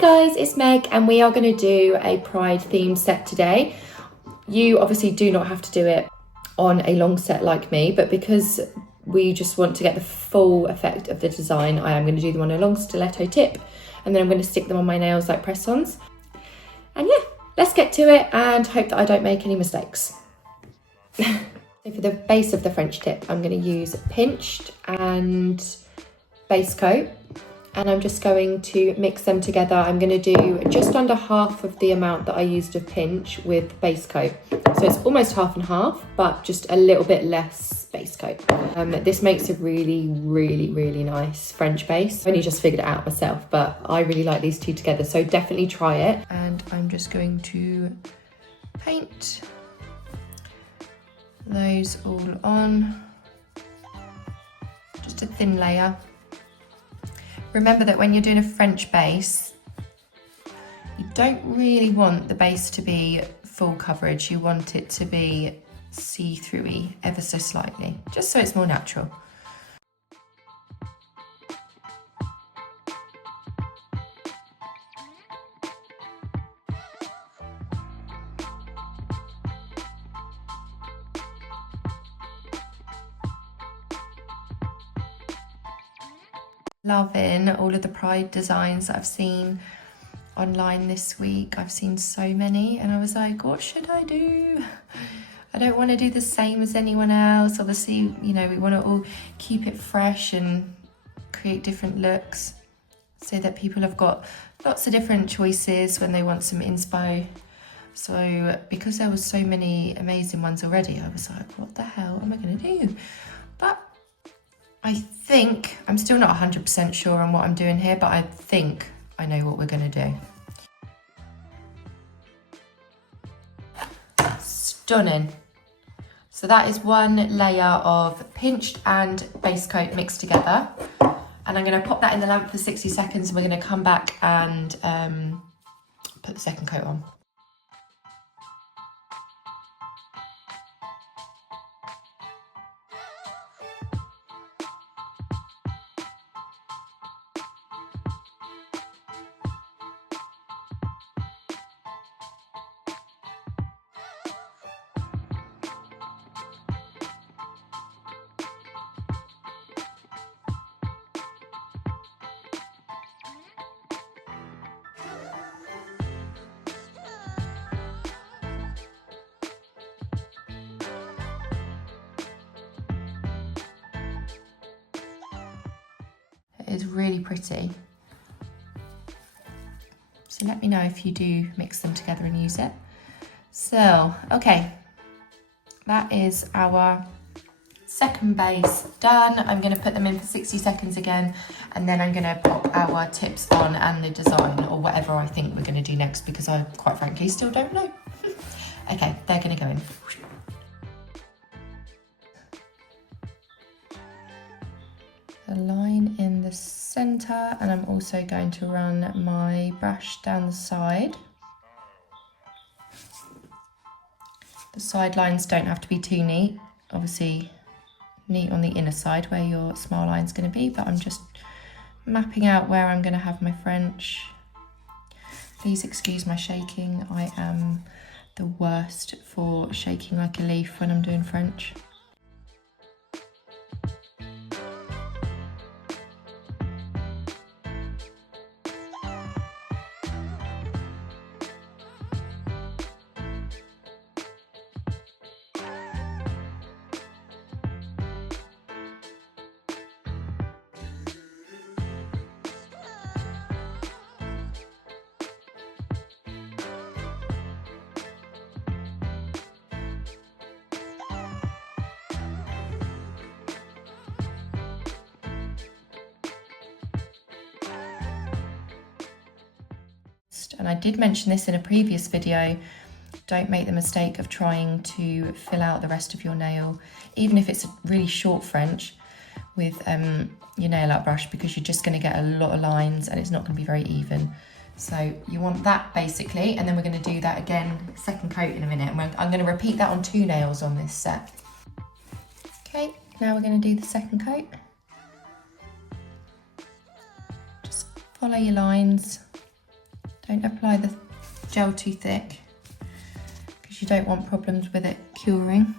guys, it's Meg and we are going to do a Pride themed set today. You obviously do not have to do it on a long set like me, but because we just want to get the full effect of the design, I am going to do them on a long stiletto tip and then I'm going to stick them on my nails like press-ons. And yeah, let's get to it and hope that I don't make any mistakes. So for the base of the French tip, I'm going to use pinched and base coat. And I'm just going to mix them together. I'm going to do just under half of the amount that I used of pinch with base coat. So it's almost half and half, but just a little bit less base coat. This makes a really, really nice French base. I only just figured it out myself, but I really like these two together. So definitely try it. And I'm just going to paint those all on. Just a thin layer. Remember that when you're doing a French base, you don't really want the base to be full coverage. You want it to be see-through-y ever so slightly, just so it's more natural. Loving all of the Pride designs that I've seen online this week. I've seen so many and I was like, what should I do? I don't want to do the same as anyone else. Obviously, you know, we want to all keep it fresh and create different looks so that people have got lots of different choices when they want some inspo. So because there was so many amazing ones already, I was like, what the hell am I going to do? But I think, I'm still not 100% sure on what I'm doing here, but I think I know what we're going to do. Stunning. So that is one layer of pinched and base coat mixed together. And I'm going to pop that in the lamp for 60 seconds and we're going to come back and put the second coat on. It is really pretty. So let me know if you do mix them together and use it. So, okay, that is our second base done. I'm going to put them in for 60 seconds again, and then I'm going to pop our tips on and the design or whatever I think we're going to do next because I quite frankly still don't know. Okay, they're going to go in. A line in the center, and I'm also going to run my brush down the side. The side lines don't have to be too neat, obviously neat on the inner side where your smile line is going to be, but I'm just mapping out where I'm going to have my French. Please excuse my shaking. I am the worst for shaking like a leaf when I'm doing French. And I did mention this in a previous video, don't make the mistake of trying to fill out the rest of your nail, even if it's a really short French, with your nail art brush, because you're just going to get a lot of lines and it's not going to be very even. So you want that basically, and then we're going to do that again, second coat in a minute, and I'm going to repeat that on 2 nails on this set. Okay, now we're going to do the second coat. Just follow your lines. Don't apply the gel too thick because you don't want problems with it curing.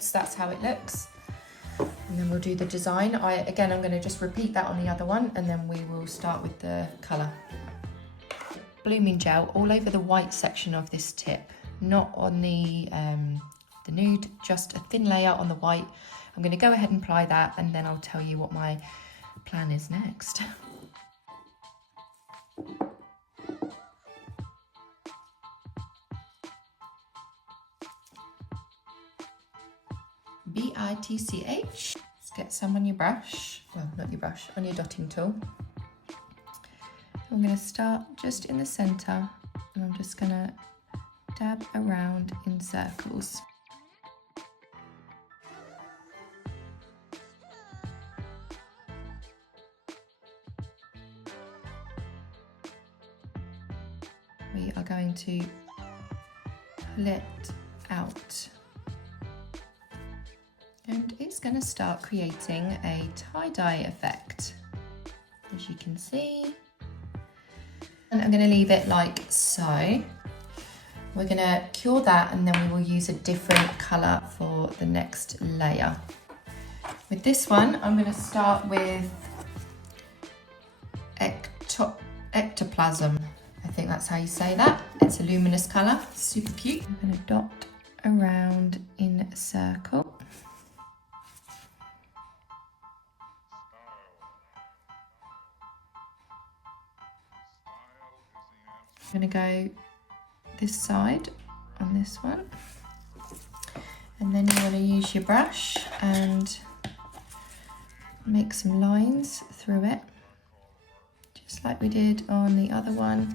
So that's how it looks, and then we'll do the design. Again, I'm going to just repeat that on the other one, and then we will start with the colour. Blooming gel all over the white section of this tip, not on the nude, just a thin layer on the white. I'm going to go ahead and apply that, and then I'll tell you what my plan is next. B-I-T-C-H. Let's get some on your brush. Well, not your brush, on your dotting tool. I'm going to start just in the centre, and I'm just going to dab around in circles. We are going to pull it out. And it's going to start creating a tie-dye effect, as you can see. And I'm going to leave it like so. We're going to cure that, and then we will use a different colour for the next layer. With this one, I'm going to start with ectoplasm. I think that's how you say that. It's a luminous colour, super cute. I'm going to dot around in a circle. I'm going to go this side on this one, and then you want to use your brush and make some lines through it, just like we did on the other one.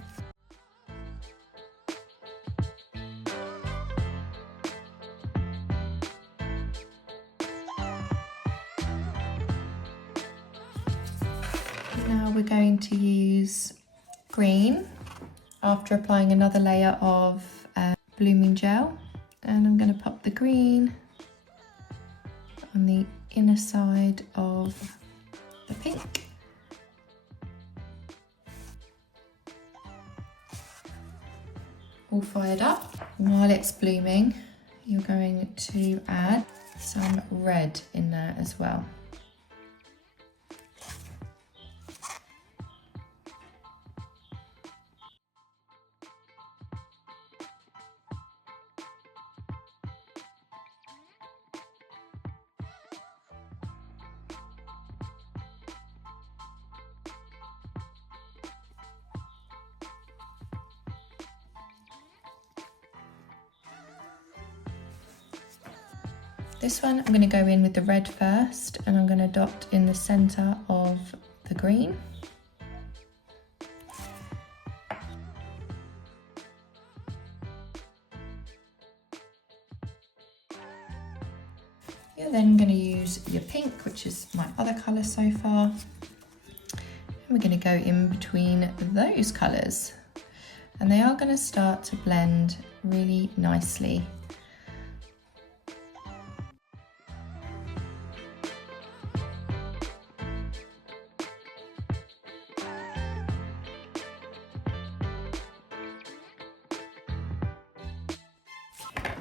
Now we're going to use green after applying another layer of blooming gel, and I'm going to pop the green on the inner side of the pink. All fired up. While it's blooming, you're going to add some red in there as well. This one, I'm going to go in with the red first, and I'm going to dot in the centre of the green. You're then going to use your pink, which is my other colour so far. And we're going to go in between those colours, and they are going to start to blend really nicely.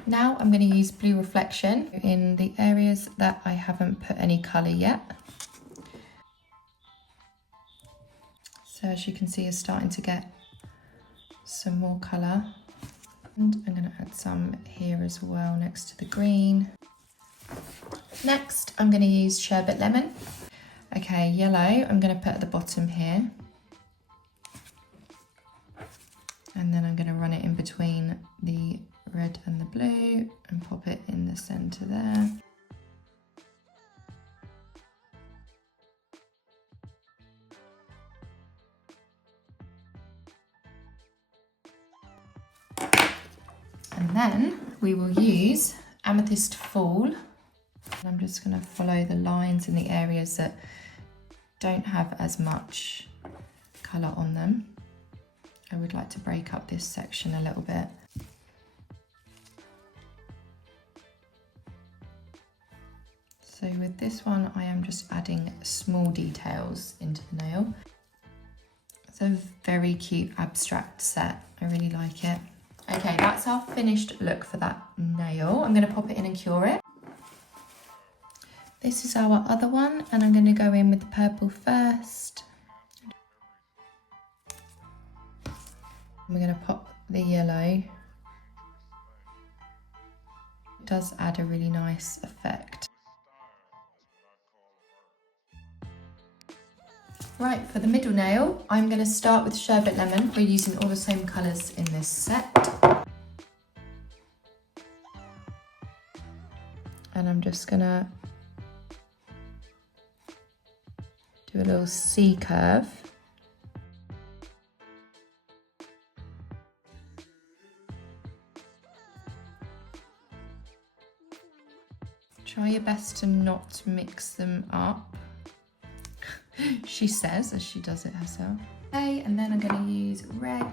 Now I'm going to use blue reflection in the areas that I haven't put any colour yet. So as you can see, it's starting to get some more colour. And I'm going to add some here as well next to the green. Next, I'm going to use sherbet lemon. Okay, yellow I'm going to put at the bottom here. And then I'm going to run it in between the red and the blue and pop it in the centre there. And then we will use Amethyst Fall. I'm just going to follow the lines in the areas that don't have as much colour on them. I would like to break up this section a little bit. So with this one, I am just adding small details into the nail. It's a very cute abstract set. I really like it. Okay, that's our finished look for that nail. I'm going to pop it in and cure it. This is our other one, and I'm going to go in with the purple first. We're going to pop the yellow. It does add a really nice effect. Right, for the middle nail, I'm going to start with Sherbet Lemon. We're using all the same colours in this set. And I'm just going to do a little C curve. Try your best to not mix them up. She says as she does it herself. Okay, and then I'm going to use red.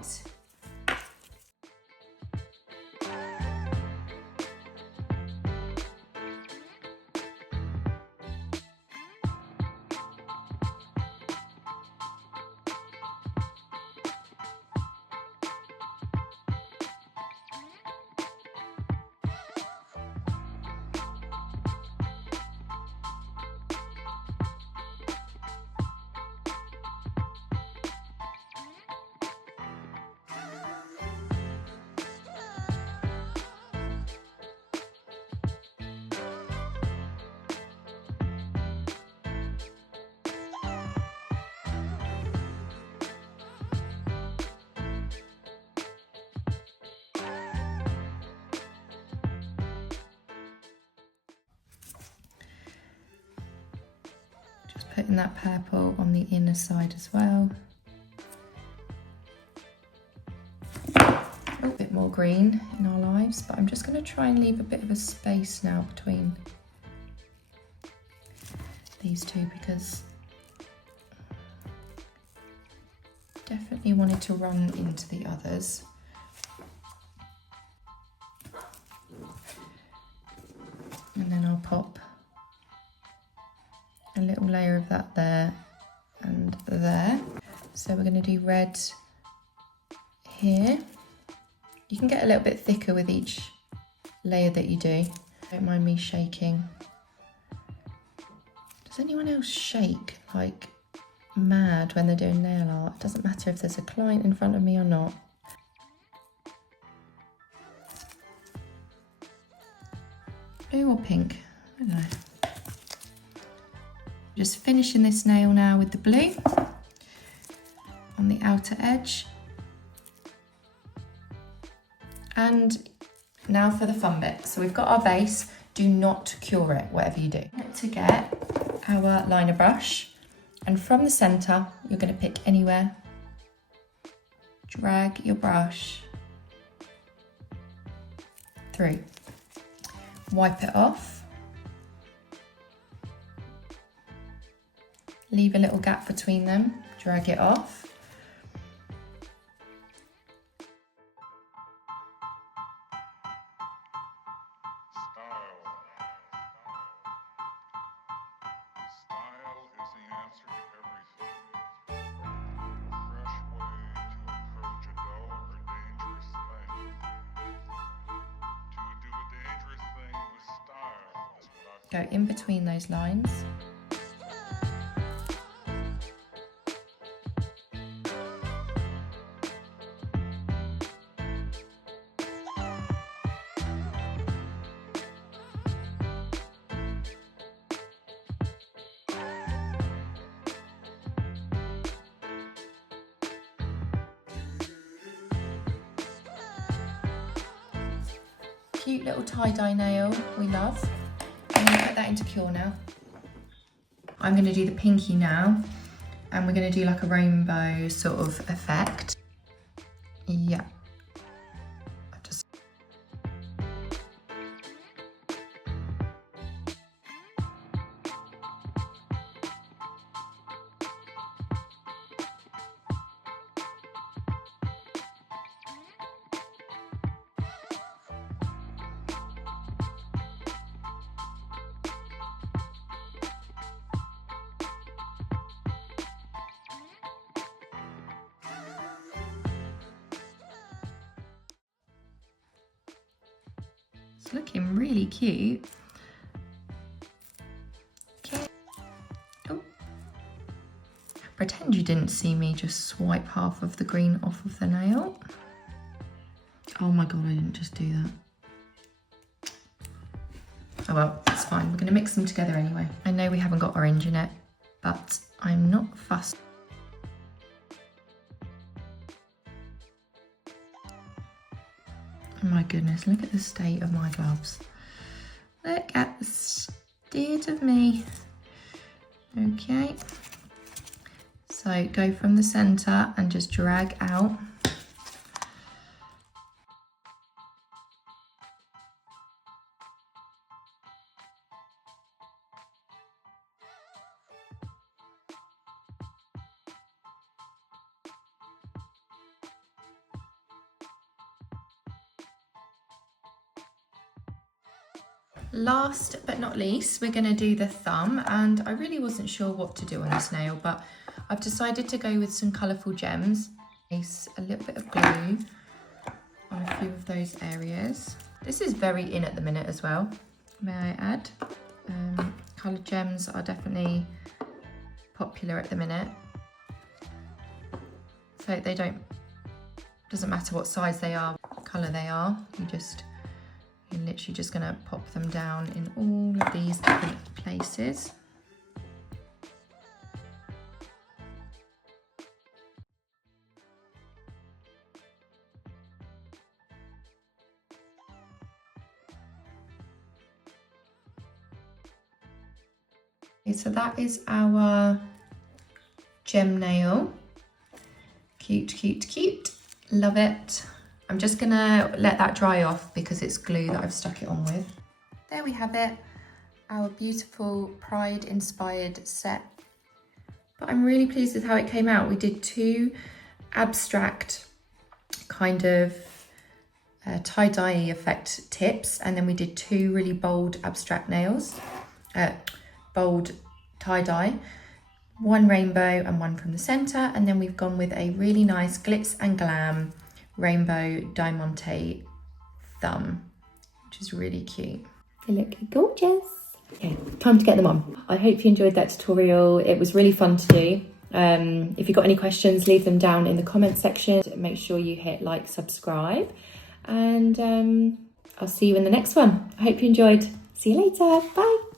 Putting that purple on the inner side as well. A bit more green in our lives, but I'm just going to try and leave a bit of a space now between these two because definitely wanted to run into the others. And then I'll pop a little layer of that there and there. So we're going to do red here. You can get a little bit thicker with each layer that you do. Don't mind me shaking. Does anyone else shake like mad when they're doing nail art? It doesn't matter if there's a client in front of me or not. Blue or pink? I don't know. Just finishing this nail now with the blue on the outer edge. And now for the fun bit. So we've got our base. Do not cure it, whatever you do. To get our liner brush, and from the centre, you're going to pick anywhere. Drag your brush through. Wipe it off. Leave a little gap between them, drag it off. Style is the answer to everything. A fresh way to approach a dull or dangerous thing. To do a dangerous thing with style is what I Go in between those lines. Cute little tie-dye nail, we love. I'm going to put that into cure now. I'm going to do the pinky now, and we're going to do like a rainbow sort of effect. Yeah. It's looking really cute. Okay. Oh. Pretend you didn't see me just swipe half of the green off of the nail. Oh my God, I didn't just do that. Oh well, it's fine. We're gonna mix them together anyway. I know we haven't got orange in it, but I'm not fussed. Oh my goodness, look at the state of my gloves. Look at the state of me. Okay. So go from the center and just drag out. Last but not least, we're going to do the thumb, and I really wasn't sure what to do on this nail, but I've decided to go with some colourful gems. Place a little bit of glue on a few of those areas. This is very in at the minute as well, may I add. Coloured gems are definitely popular at the minute. So they doesn't matter what size they are, what colour they are, you're literally just going to pop them down in all of these different places. Okay, so that is our gem nail. Cute, cute, cute. Love it. I'm just gonna let that dry off because it's glue that I've stuck it on with. There we have it, our beautiful Pride inspired set. But I'm really pleased with how it came out. We did two abstract kind of tie-dye effect tips, and then we did two really bold abstract nails, bold tie-dye, one rainbow and one from the center, and then we've gone with a really nice glitz and glam rainbow diamante thumb, which is really cute. They look gorgeous. Okay, time to get them on. I hope you enjoyed that tutorial. It was really fun to do. If you've got any questions, leave them down in the comments section. Make sure you hit like, subscribe, and I'll see you in the next one. I hope you enjoyed. See you later. Bye.